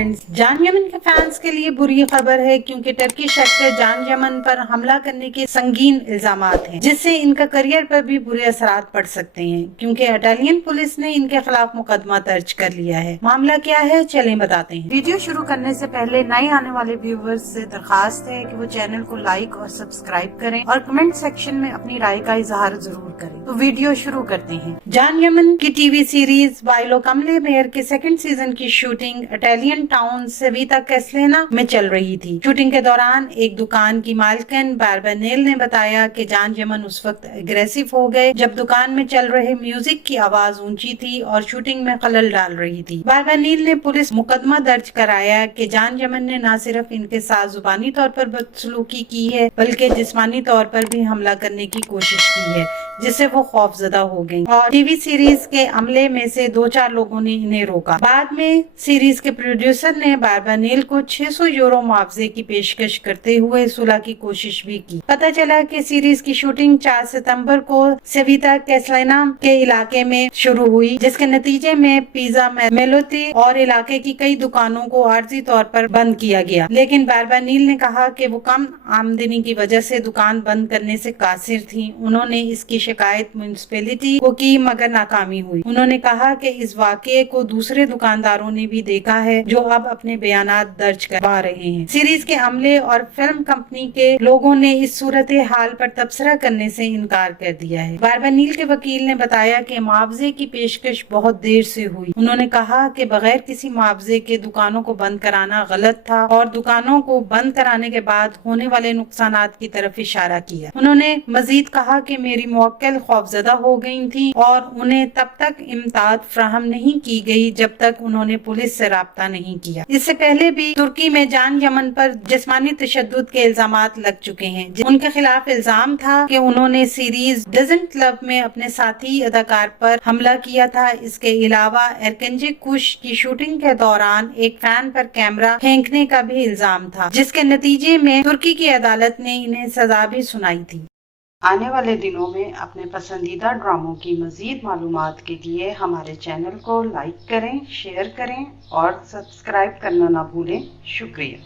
Friends, जान Yemen के fans के लिए बुरी खबर है क्योंकि टर्किश एक्टर जान यमन पर हमला करने के संगीन इल्जामात हैं, जिससे इनका करियर पर भी बुरे असरात पड़ सकते हैं क्योंकि इटालियन पुलिस ने इनके खिलाफ मुकदमा दर्ज कर लिया है। मामला क्या है, चलें बताते हैं। वीडियो शुरू करने से पहले नए आने वाले व्यूवर्स से दरखास्त है कि वो चैनल को लाइक और सब्सक्राइब करें और कमेंट सेक्शन में अपनी राय का इजहार जरूर करें। तो वीडियो शुरू करते हैं। जान यमन की टीवी सीरीज बाइलो कमले मेयर के सेकंड सीजन की शूटिंग इटालियन टाउन सेविता कैसलेना में चल रही थी। शूटिंग के दौरान एक दुकान की मालकिन बारबानेल ने बताया कि जान यमन उस वक्त एग्रेसिव हो गए जब दुकान में चल रहे म्यूजिक की आवाज ऊंची थी और शूटिंग में खलल डाल रही थी। बारबानेल ने पुलिस मुकदमा दर्ज कराया कि जान यमन ने न सिर्फ इनके साथ जुबानी तौर पर बदसलूकी की है बल्कि जिस्मानी तौर पर भी हमला करने की कोशिश की है, जिससे वो खौफजदा हो गयी और टीवी सीरीज के अमले में से 2-4 लोगों ने इन्हें रोका। बाद में सीरीज के प्रोड्यूसर ने बारबानेल को 600 यूरो मुआवजे की पेशकश करते हुए सुलह की कोशिश भी की। पता चला कि सीरीज की शूटिंग 4 सितंबर को सेविता कैसलेना के इलाके में शुरू हुई, जिसके नतीजे में पिज्जा मेलोती और इलाके की कई दुकानों को आर्जी तौर पर बंद किया गया। लेकिन बारबानेल ने कहा कि वो कम आमदनी की वजह से दुकान बंद करने से कासिर थी। उन्होंने इसकी शिकायत म्युनिसिपैलिटी को की मगर नाकामी हुई। उन्होंने कहा कि इस वाकये को दूसरे दुकानदारों ने भी देखा है जो अब अपने बयानात दर्ज करवा रहे हैं। सीरीज के अमले और फिल्म कंपनी के लोगों ने इस सूरत हाल पर तबसरा करने से इनकार कर दिया है। बारबानेल के वकील ने बताया कि मुआवजे की पेशकश बहुत देर से हुई। उन्होंने कहा कि बगैर किसी मुआवजे के दुकानों को बंद कराना गलत था और दुकानों को बंद कराने के बाद होने वाले नुकसानात की तरफ इशारा किया। उन्होंने मजीद कहा कि मेरी मुवक्किल खौफजदा हो गई थी और उन्हें तब तक इमदाद फ्राहम नहीं की गई जब तक उन्होंने पुलिस से राब्ता नहीं किया। इससे पहले भी तुर्की में जान यमन पर जिस्मानी तशद्दुद के इल्जामात लग चुके हैं। उनके खिलाफ इल्जाम था कि उन्होंने सीरीज डजंट लव में अपने साथी अदाकार पर हमला किया था। इसके अलावा एरकंजे कुश की शूटिंग के दौरान एक फैन पर कैमरा फेंकने का भी इल्जाम था, जिसके नतीजे में तुर्की की अदालत ने इन्हें सजा भी सुनाई थी। आने वाले दिनों में अपने पसंदीदा ड्रामों की मजीद मालूमात के लिए हमारे चैनल को लाइक करें, शेयर करें और सब्सक्राइब करना ना भूलें। शुक्रिया।